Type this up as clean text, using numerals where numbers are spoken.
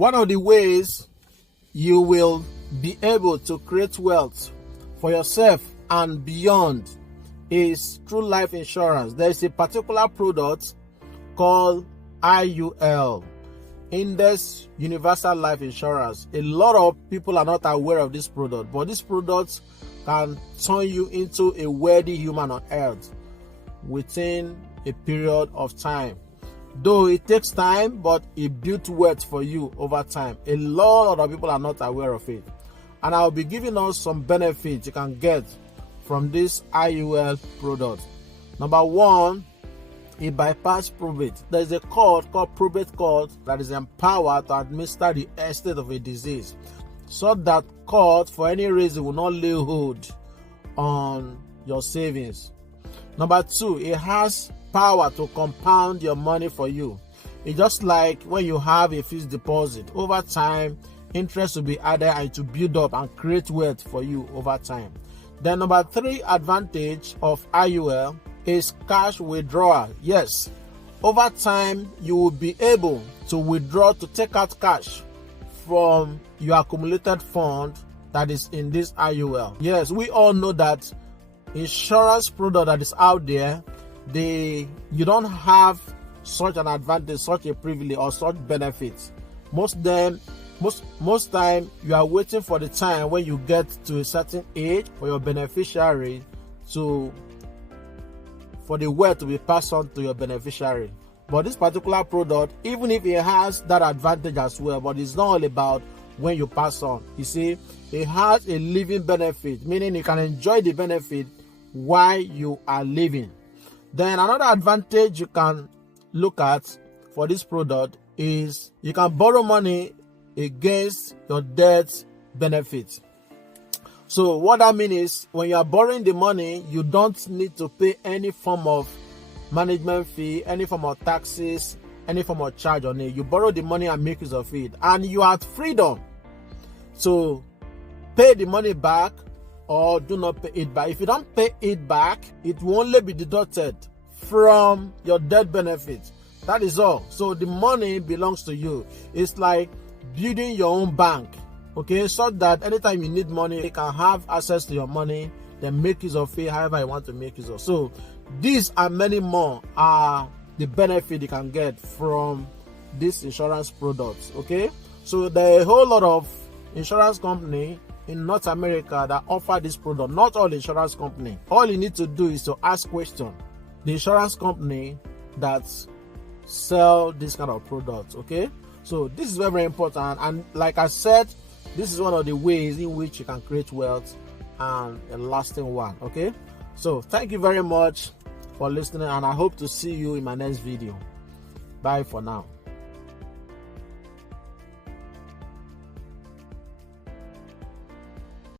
One of the ways you will be able to create wealth for yourself and beyond is through life insurance. There is a particular product called IUL, Index Universal Life Insurance. A lot of people are not aware of this product, but this product can turn you into a wealthy human on earth within a period of time. Though it takes time, but it builds wealth for you over time. A lot of people are not aware of it. And I'll be giving us some benefits you can get from this IUL product. Number one, it bypasses probate. There's a court called probate court that is empowered to administer the estate of a disease, so that court for any reason will not lay hold on your savings. Number two, it has power to compound your money for you. It's just like when you have a fixed deposit. Over time, interest will be added and to build up and create wealth for you over time. Then number three advantage of IUL is cash withdrawal. Yes, over time you will be able to withdraw, to take out cash from your accumulated fund that is in this IUL. Yes, we all know that insurance product that is out there, you don't have such an advantage, such a privilege, or such benefits. Most time you are waiting for the time when you get to a certain age for your beneficiary for the wealth to be passed on to your beneficiary. But this particular product, even if it has that advantage as well, but it's not all about when you pass on. You see, it has a living benefit, meaning you can enjoy the benefit while you are living. Then another advantage you can look at for this product is you can borrow money against your debt benefit. So what that means is when you are borrowing the money, you don't need to pay any form of management fee, any form of taxes, any form of charge on it. You borrow the money and make use of it, and you have freedom to pay the money back or do not pay it back. If you don't pay it back, it will only be deducted from your debt benefit. That is all. So the money belongs to you. It's like building your own bank, okay, so that anytime you need money, you can have access to your money, then make use of it however you want to make use of. So these and many more are the benefit you can get from this insurance products. Okay, so there are a whole lot of insurance company in North America that offer this product. Not all insurance company. All you need to do is to ask question the insurance company that sell this kind of products. Okay, so this is very, very important, and like I said, this is one of the ways in which you can create wealth and a lasting one. Okay, so thank you very much for listening, and I hope to see you in my next video. Bye for now.